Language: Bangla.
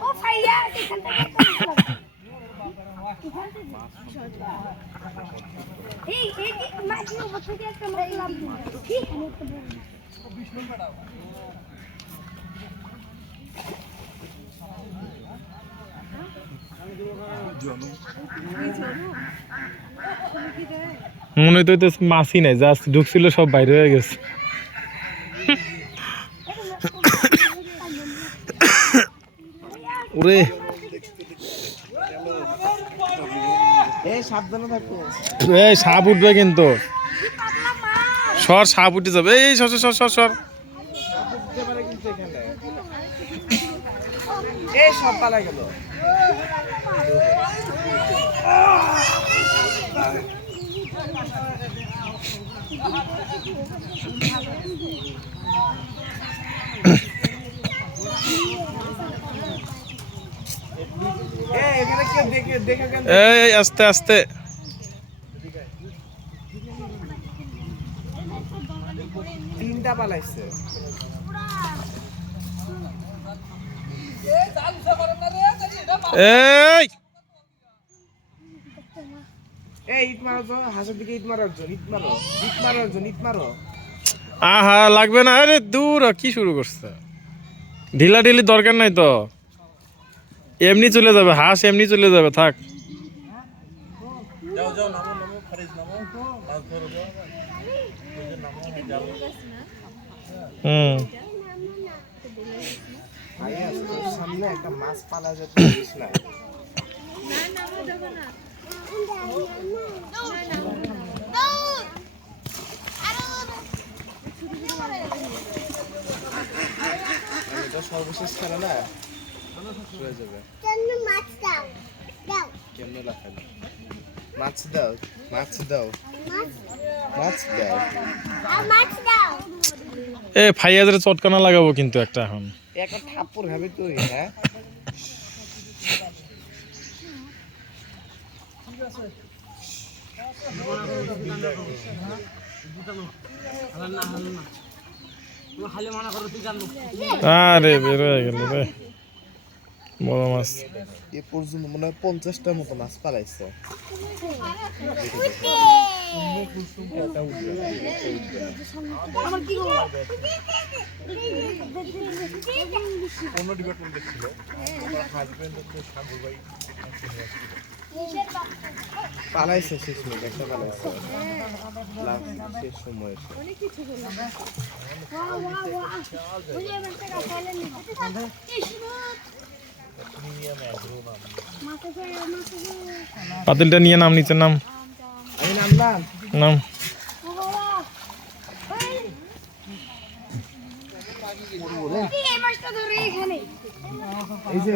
ও ভাইয়া এখান থেকে এই মাটি উপর থেকে একটা মাছ লাভ ঠিক আছে মনে তো মাছই নাই জাস্ট ঢুকছিল সব বাইরে হয়ে গেছে ওরে এই সাপ উঠবে কিন্তু সর সাপ উঠে যাবে এই সর সর সর সর এই সব পালা গেল এই আস্তে আস্তে তিনটা পালাইছে এই ইট মারো তো হাঁসের দিকে ইট মারো একজন ইট মারো ইট মারো একজন ইট মারো আহা লাগবে না আরে দূর কি শুরু করছে ঢিলা ঢিলি দরকার নাই তো এমনি চলে যাবে হাঁস এমনি চলে যাবে থাক যাও যাও নামো নামো খারিজ নামো মাছ ধরো যাও সামনে একটা মাছ পালা যেত না এটা সর্বশেষ খেলা না হয়ে যাবে কেমনে লাগাই মাছ দাও মাছ দাও মাছ দাও এ ফাইয়াজের চটকানা লাগাবো কিন্তু একটা এখন একটা থাপ্পড় খাবে তুই হ্যাঁ আরে বের হয়ে গেল রে বড় মাছ এ পর্যন্ত মনে হয় 50টার মতো মাছ পালাইছে পালাইছে শেষ মিনিট একটা পালাইছে শেষ সময় পাতিলটা নিয়ে নাম নিচে নাম আমি নামলাম নাম এই যে